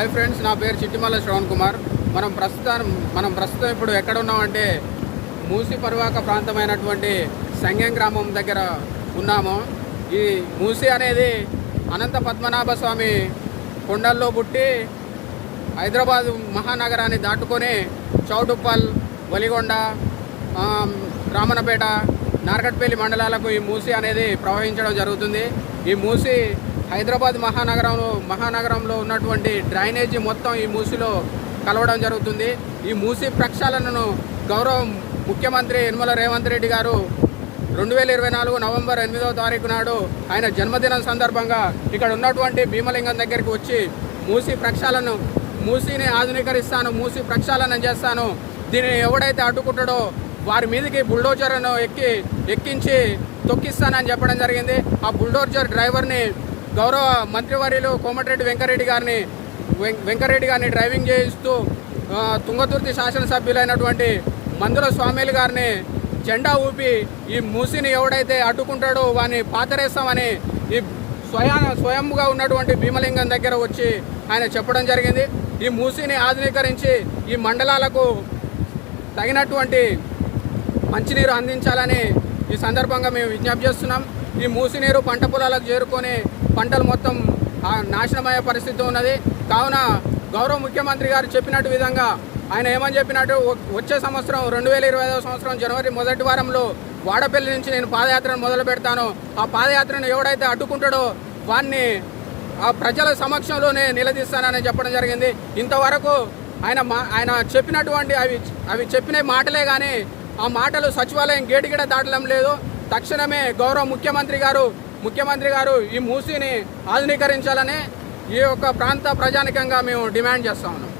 Hi friends, నా పేరు చిట్టిమల్ల శ్రవణ్ కుమార్. మనం ప్రస్తుతం ఇప్పుడు ఎక్కడ ఉన్నామంటే మూసి పరివాహక ప్రాంతమైనటువంటి సంగెం గ్రామం దగ్గర ఉన్నాము. ఈ మూసి అనేది అనంత పద్మనాభ స్వామి కొండల్లో పుట్టి హైదరాబాద్ మహానగరాన్ని దాటుకొని చౌటుప్పల్, వలిగొండ, రామన్నపేట, నార్కట్పల్లి మండలాలకు ఈ మూసి అనేది ప్రవహించడం జరుగుతుంది. ఈ మూసి హైదరాబాద్ మహానగరంలో ఉన్నటువంటి డ్రైనేజీ మొత్తం ఈ మూసిలో కలవడం జరుగుతుంది. ఈ మూసి ప్రక్షాళనను గౌరవ ముఖ్యమంత్రి యనమల రేవంత్ రెడ్డి గారు 2024 నవంబర్ 8వ తారీఖు నాడు ఆయన జన్మదినం సందర్భంగా ఇక్కడ ఉన్నటువంటి భీమలింగం దగ్గరికి వచ్చి మూసిని ఆధునీకరిస్తాను, మూసి ప్రక్షాళన చేస్తాను, దీన్ని ఎవడైతే అడ్డుకుంటాడో వారి మీదకి బుల్డోజర్ను ఎక్కించి తొక్కిస్తానని చెప్పడం జరిగింది. ఆ బుల్డోజర్ డ్రైవర్ని గౌరవ మంత్రివర్యులు కోమటిరెడ్డి వెంకరెడ్డి గారిని డ్రైవింగ్ చేయిస్తూ తుంగతుర్తి శాసనసభ్యులైనటువంటి మందుల స్వామిలు గారిని జెండా ఊపి ఈ మూసిని ఎవడైతే అడ్డుకుంటాడో వాడిని పాతరేస్తామని ఈ స్వయంగా ఉన్నటువంటి భీమలింగం దగ్గర వచ్చి ఆయన చెప్పడం జరిగింది. ఈ మూసిని ఆధునీకరించి ఈ మండలాలకు తగినటువంటి మంచినీరు అందించాలని ఈ సందర్భంగా మేము విజ్ఞప్తి చేస్తున్నాం. ఈ మూసి నీరు పంట పొలాలకు చేరుకొని పంటలు మొత్తం నాశనమయ్యే పరిస్థితి ఉన్నది. కావున గౌరవ ముఖ్యమంత్రి గారు చెప్పినట్టు విధంగా ఆయన ఏమని చెప్పినట్టు వచ్చే సంవత్సరం 2025వ సంవత్సరం జనవరి మొదటి వారంలో వాడపల్లి నుంచి నేను పాదయాత్రను మొదలు పెడతాను. ఆ పాదయాత్రను ఎవడైతే అడ్డుకుంటాడో వాన్ని ఆ ప్రజల సమక్షంలోనే నిలదీస్తానని చెప్పడం జరిగింది. ఇంతవరకు ఆయన చెప్పినటువంటి అవి చెప్పిన మాటలే కానీ ఆ మాటలు సచివాలయం గేటు కూడా దాటడం లేదు. తక్షణమే గౌరవ ముఖ్యమంత్రి గారు ఈ మూసిని ఆధునీకరించాలని ఈ యొక్క ప్రాంత ప్రజానికంగా మేము డిమాండ్ చేస్తా ఉన్నాం.